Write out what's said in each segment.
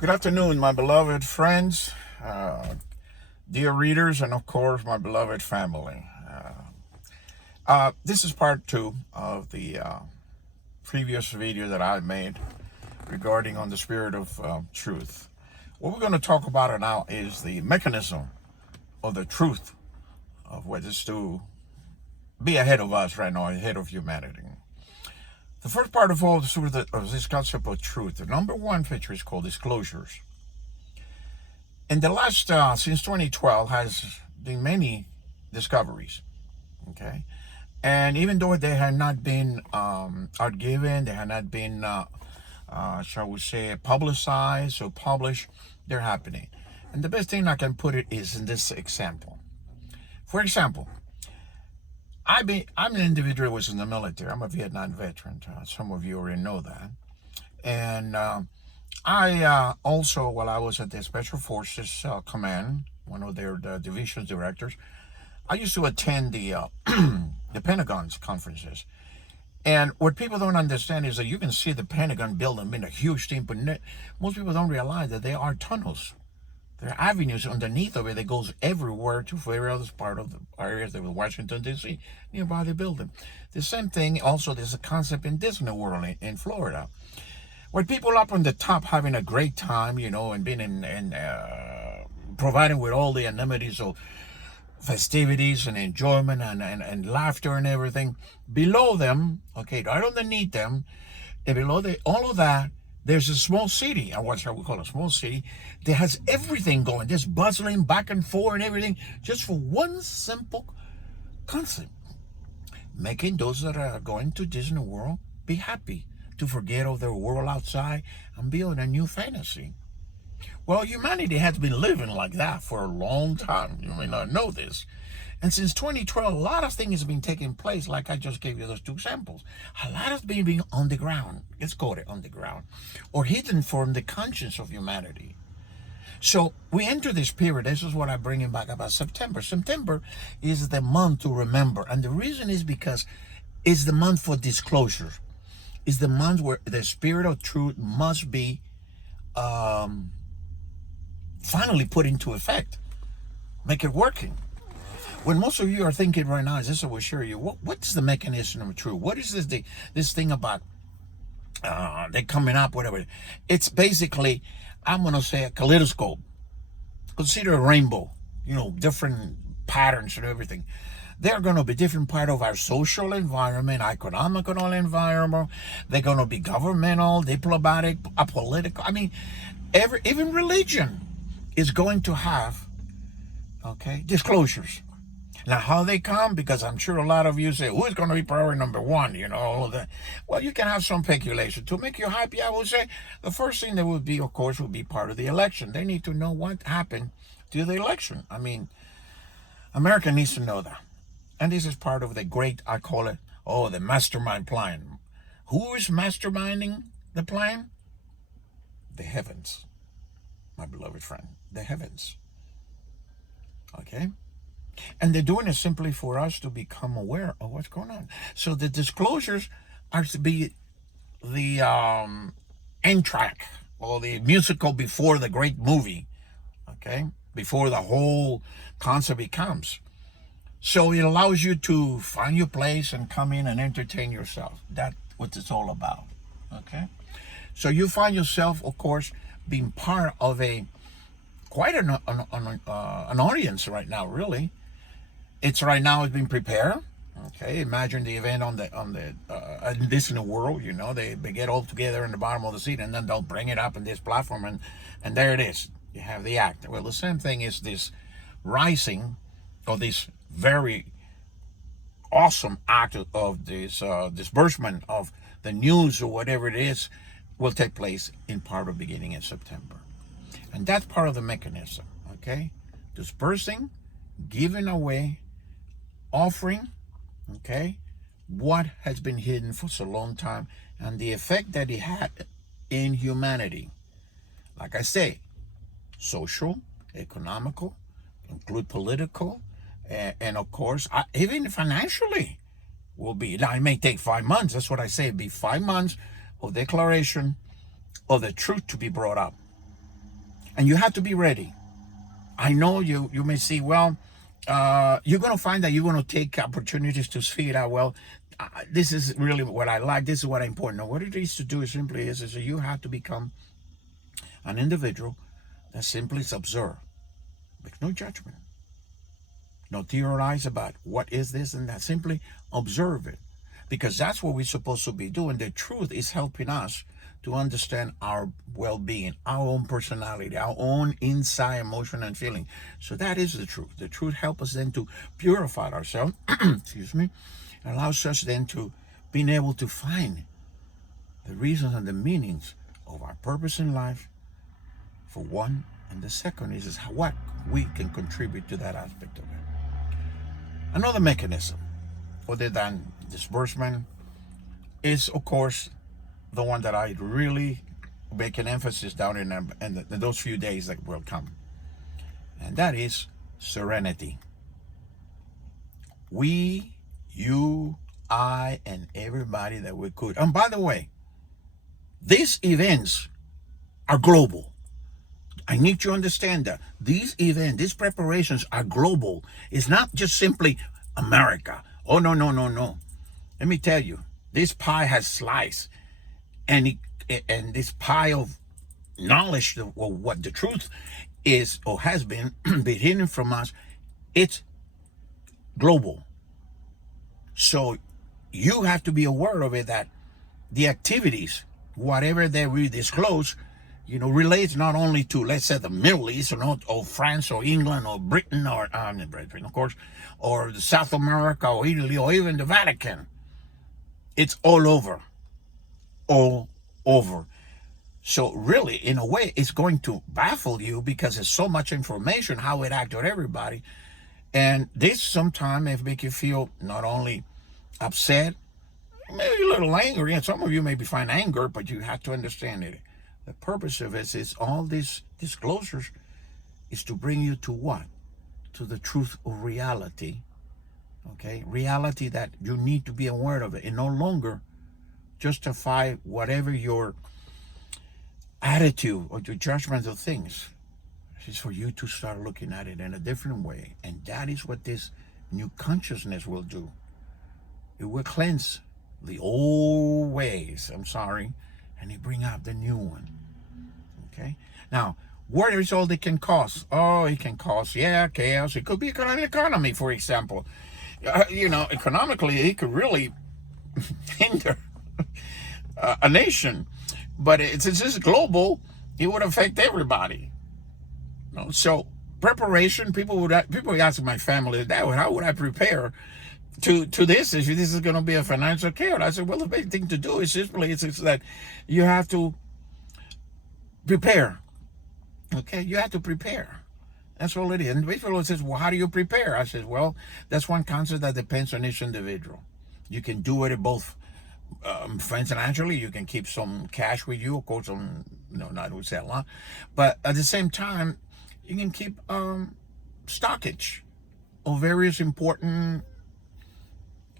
Good afternoon, my beloved friends, dear readers, and of course, my beloved family. This is part two of the previous video that I made regarding on the spirit of truth. What we're going to talk about now is the mechanism of the truth of what is to be ahead of us right now, ahead of humanity. The first part of all of this concept of truth, the number one feature is called disclosures. In the last, since 2012, has been many discoveries, okay? And even though they had not been outgiven, they had not been, shall we say, publicized or published, they're happening. And the best thing I can put it is in this example. For example, I'm an individual who was in the military. I'm a Vietnam veteran. Some of you already know that. And I also, while I was at the Special Forces Command, one of their division directors, I used to attend the the Pentagon's conferences. And what people don't understand is that you can see the Pentagon building being a huge thing, but most people don't realize that there are tunnels. There are avenues underneath of it that goes everywhere to various part of the areas of Washington, D.C., nearby the building. The same thing, also, there's a concept in Disney World in Florida. With people up on the top having a great time, and being in providing with all the amenities of festivities and enjoyment and laughter and everything. Below them, okay, right underneath them, and below all of that, there's a small city, and what shall we call a small city, that has everything going, just bustling back and forth and everything, just for one simple concept. Making those that are going to Disney World be happy, to forget of their world outside and build a new fantasy. Well, humanity has been living like that for a long time. You may not know this. And since 2012, a lot of things have been taking place, like I just gave you those two examples. A lot has been being on the ground. Let's call it on the ground. Or hidden from the conscience of humanity. So we enter this period. This is what I'm bringing back about September. September is the month to remember. And the reason is because it's the month for disclosure. It's the month where the spirit of truth must be finally put into effect. Make it working. When most of you are thinking right now, is this I will share you, what's the mechanism of truth? What is this thing about they coming up, whatever? It's basically, I'm going to say, a kaleidoscope. Consider a rainbow, different patterns and everything. They're going to be different part of our social environment, economical environment. They're going to be governmental, diplomatic, political. I mean, even religion is going to have, disclosures. Now, how they come, because I'm sure a lot of you say, who's going to be priority number one, all of that. Well, you can have some speculation. To make you happy, I would say the first thing that would be, of course, would be part of the election. They need to know what happened to the election. I mean, America needs to know that. And this is part of the great, I call it, the mastermind plan. Who is masterminding the plan? The heavens, my beloved friend, the heavens. Okay? And they're doing it simply for us to become aware of what's going on. So the disclosures are to be the end track, or the musical before the great movie, okay? Before the whole concept becomes. So it allows you to find your place and come in and entertain yourself. That's what it's all about, okay? So you find yourself, of course, being part of quite an audience right now, really. It's right now, it's been prepared. Okay, imagine the event on the Disney World. They get all together in the bottom of the seat, and then they'll bring it up in this platform, and there it is. You have the act. Well, the same thing is this rising of this very awesome act of this disbursement of the news or whatever it is will take place in part of beginning in September. And that's part of the mechanism, okay? Dispersing, giving away, offering, okay, what has been hidden for so long time and the effect that it had in humanity. Like I say, social, economical, include political, and of course, even financially will be. Now, it may take 5 months. That's what I say. It'll be 5 months of declaration of the truth to be brought up. And you have to be ready. I know you may see, well, you're going to find that you're going to take opportunities to figure out, well, this is really what I like. This is what I important. No, what it is to do is simply is you have to become an individual that simply observe. Make no judgment. No theorize about what is this and that. Simply observe it. Because that's what we're supposed to be doing. The truth is helping us to understand our well-being, our own personality, our own inside emotion and feeling. So that is the truth. The truth helps us then to purify ourselves, excuse me, allows us then to being able to find the reasons and the meanings of our purpose in life, for one, and the second is what we can contribute to that aspect of it. Another mechanism, other than disbursement, is, of course, the one that I really make an emphasis down in those few days that will come. And that is serenity. We, you, I, and everybody that we could. And by the way, these events are global. I need you to understand that these events, these preparations are global. It's not just simply America. Oh, no, no, no, no. Let me tell you, this pie has sliced. And this pie of knowledge of what the truth is or has been hidden from us, it's global. So you have to be aware of it, that the activities, whatever they we disclose, relates not only to, let's say, the Middle East or France or England or Britain or Britain, of course, or South America or Italy or even the Vatican. It's all over. All over. So really, in a way, it's going to baffle you because there's so much information, how it acts on everybody. And this sometimes may make you feel not only upset, maybe a little angry, and some of you maybe find anger, but you have to understand it. The purpose of it is all these disclosures is to bring you to what? To the truth of reality. Okay? Reality that you need to be aware of it and no longer justify whatever your attitude or your judgment of things. It's for you to start looking at it in a different way. And that is what this new consciousness will do. It will cleanse the old ways, and it bring out the new one. Okay? Now, what is all it can cause? Oh, it can cause, chaos. It could be an economy, for example. Economically, it could really hinder a nation, but since it's global, it would affect everybody. So preparation. People ask my family, Dad, how would I prepare to this issue? This is going to be a financial chaos. I said, well, the big thing to do is simply it's that you have to prepare. Okay, you have to prepare. That's all it is. And the fellow says, well, how do you prepare? I said, well, that's one concept that depends on each individual. You can do it both financially. You can keep some cash with you, of course, not would say a lot, but at the same time, you can keep stockage of various important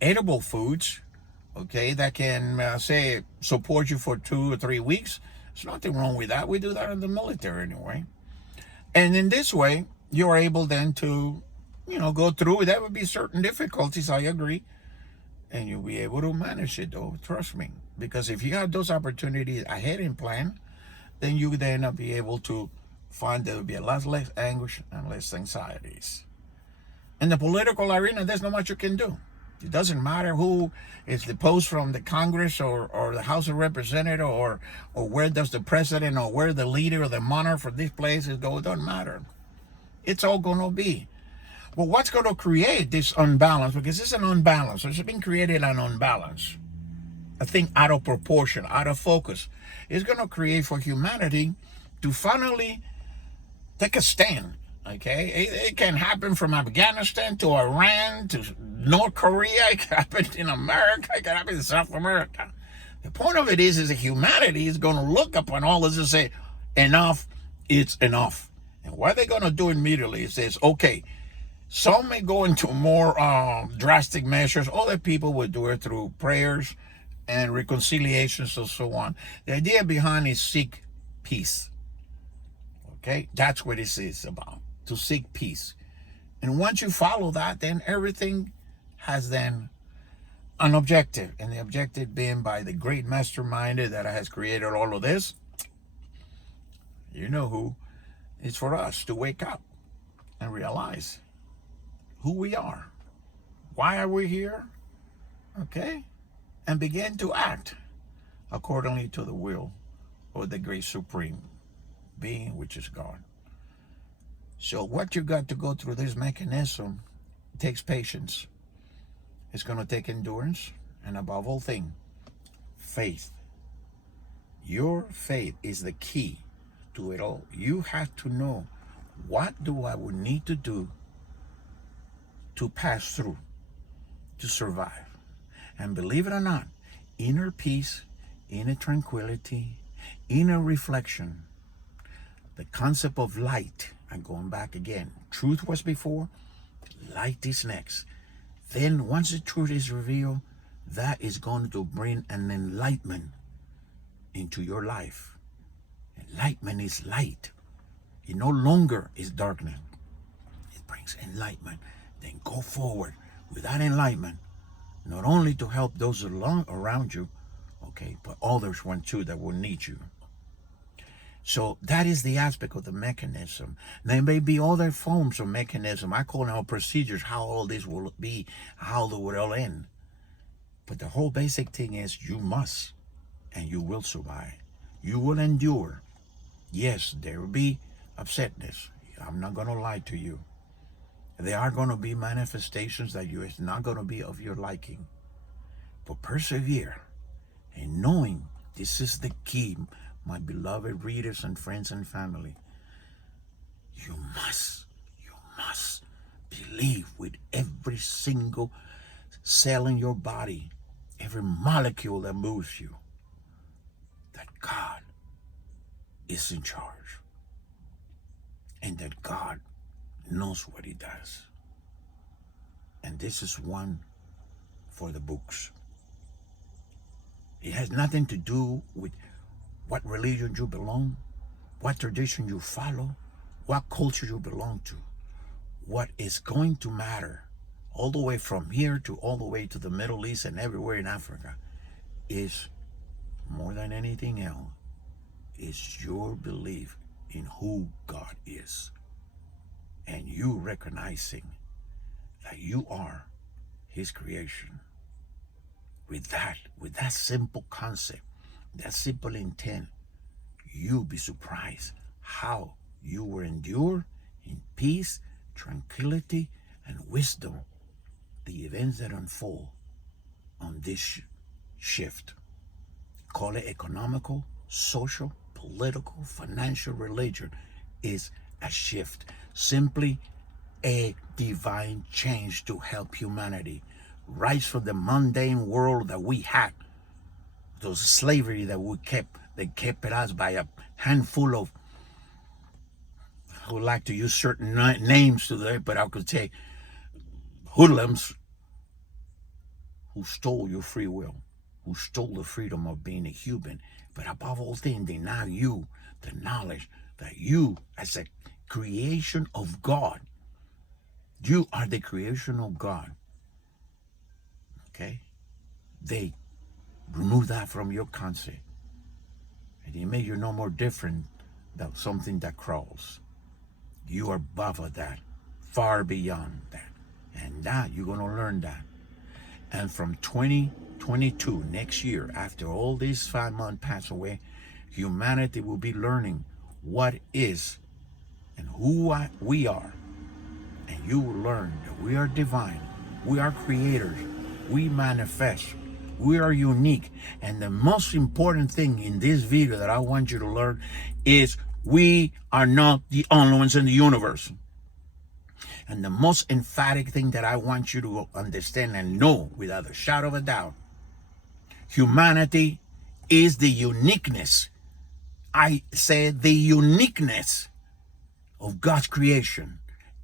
edible foods, okay, that can say support you for 2 or 3 weeks. There's nothing wrong with that. We do that in the military anyway. And in this way, you're able then to, go through. There would be certain difficulties, I agree. And you'll be able to manage it, though. Trust me. Because if you have those opportunities ahead in plan, then you then be able to find there will be a lot less anguish and less anxieties. In the political arena, there's not much you can do. It doesn't matter who is the post from the Congress or the House of Representatives or where does the president or where the leader or the monarch for this place is go. It doesn't matter. It's all going to be. But what's going to create this unbalance? Because it's an unbalance. It's been created an unbalance. A thing out of proportion, out of focus. It's going to create for humanity to finally take a stand. Okay? It can happen from Afghanistan to Iran to North Korea. It can happen in America. It can happen in South America. The point of it is that humanity is going to look upon all this and say, enough, it's enough. And what they're going to do immediately is this, okay, some may go into more drastic measures. Other people will do it through prayers and reconciliations and so on. The idea behind is seek peace. Okay, that's what this is about, to seek peace. And once you follow that, then everything has then an objective. And the objective being by the great mastermind that has created all of this, you know who, it's for us to wake up and realize who we are. Why are we here? Okay? And begin to act accordingly to the will of the great supreme being, which is God. So what you got to go through this mechanism takes patience. It's going to take endurance, and above all things, faith. Your faith is the key to it all. You have to know, what do I would need to do to pass through, to survive? And believe it or not, inner peace, inner tranquility, inner reflection, the concept of light, I'm going back again. Truth was before, light is next. Then once the truth is revealed, that is going to bring an enlightenment into your life. Enlightenment is light. It no longer is darkness. It brings enlightenment. Then go forward with that enlightenment, not only to help those around you, okay, but others one too that will need you. So that is the aspect of the mechanism. There may be other forms of mechanism. I call them procedures, how all this will be, how it will end. But the whole basic thing is, you must, and you will survive. You will endure. Yes, there will be upsetness. I'm not going to lie to you. There are going to be manifestations that it's not going to be of your liking. But persevere, and knowing this is the key, my beloved readers and friends and family. You must believe with every single cell in your body, every molecule that moves you, that God is in charge, and that God knows what he does. And this is one for the books. It has nothing to do with what religion you belong, what tradition you follow, what culture you belong to. What is going to matter, all the way from here to all the way to the Middle East and everywhere in Africa, is more than anything else, is your belief in who God is, and you recognizing that you are his creation. With that simple concept, that simple intent, you'll be surprised how you will endure in peace, tranquility, and wisdom the events that unfold on this shift. Call it economical, social, political, financial, religion, is a shift. Simply a divine change to help humanity rise from the mundane world that we had, those slavery that they kept us by a handful of, I would like to use certain names today, but I could say hoodlums who stole your free will, who stole the freedom of being a human, but above all things, deny you the knowledge that you, as a creation of God, you are the creation of God. Okay? They remove that from your concept, and they make you no more different than something that crawls. You are above that, far beyond that. And that, you're going to learn that. And from 2022, next year, after all these 5 months pass away, humanity will be learning what is and who we are. And you will learn that we are divine, we are creators, we manifest, we are unique. And the most important thing in this video that I want you to learn is we are not the only ones in the universe. And the most emphatic thing that I want you to understand and know without a shadow of a doubt, humanity is the uniqueness. I said the uniqueness of God's creation.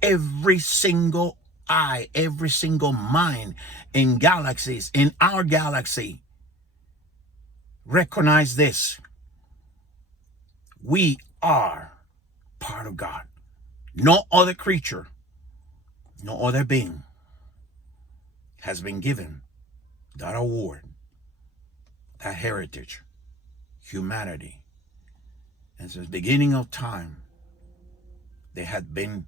Every single eye, every single mind in galaxies, in our galaxy, recognize this. We are part of God. No other creature, no other being has been given that award, that heritage, humanity. And since the beginning of time, they had been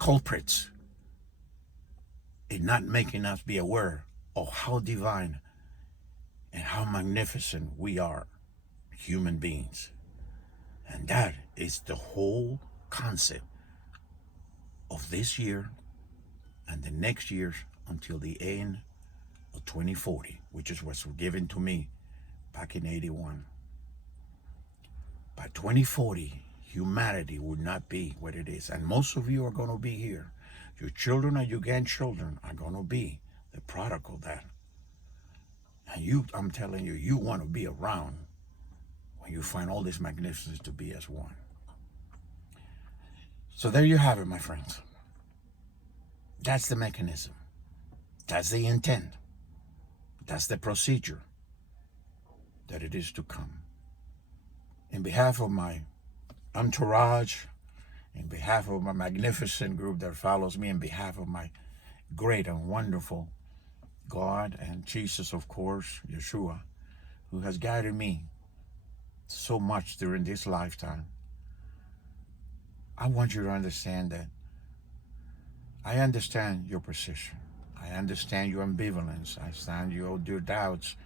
culprits in not making us be aware of how divine and how magnificent we are, human beings. And that is the whole concept of this year and the next years until the end of 2040, which is what's given to me back in 81. By 2040, humanity would not be what it is. And most of you are going to be here. Your children and your grandchildren are going to be the product of that. And you, I'm telling you, you want to be around when you find all this magnificence to be as one. So there you have it, my friends. That's the mechanism. That's the intent. That's the procedure that it is to come. In behalf of my entourage, in behalf of my magnificent group that follows me, in behalf of my great and wonderful God and Jesus, of course, Yeshua, who has guided me so much during this lifetime, I want you to understand that I understand your position. I understand your ambivalence. I understand your doubts.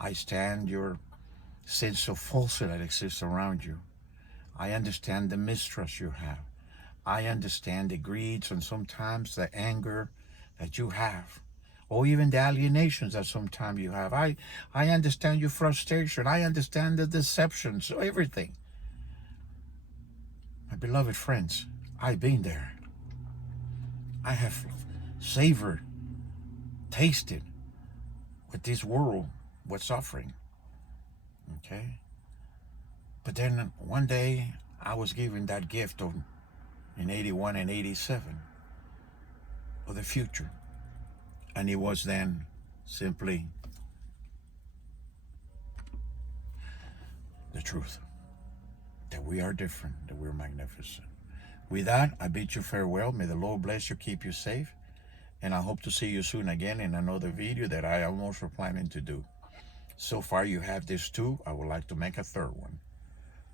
I understand your sense of falsehood that exists around you. I understand the mistrust you have. I understand the greeds and sometimes the anger that you have, or even the alienations that sometimes you have. I understand your frustration. I understand the deceptions, everything. My beloved friends, I've been there. I have savored, tasted what this world was suffering. Okay? But then one day I was given that gift of in 81 and 87 of the future. And it was then simply the truth. That we are different, that we're magnificent. With that, I bid you farewell. May the Lord bless you, keep you safe. And I hope to see you soon again in another video that I almost were planning to do. So far you have these two. I would like to make a third one,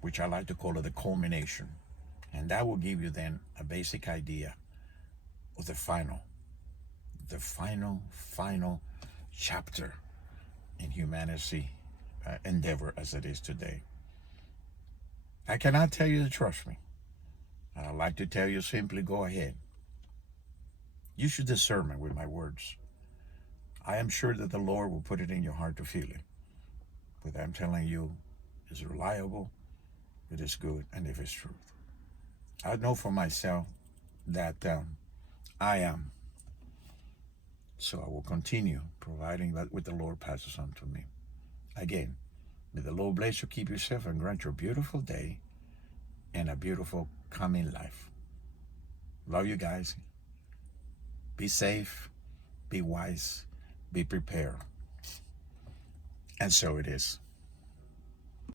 which I like to call it the culmination. And that will give you then a basic idea of the final chapter in humanity endeavor as it is today. I cannot tell you to trust me. And I'd like to tell you simply go ahead. You should discern me with my words. I am sure that the Lord will put it in your heart to feel it. But I'm telling you, it's reliable, it is good, and if it's truth. I know for myself that I am. So I will continue providing that which the Lord passes on to me. Again, may the Lord bless you, keep you safe, and grant you a beautiful day and a beautiful coming life. Love you guys. Be safe, be wise, be prepared. And so it is.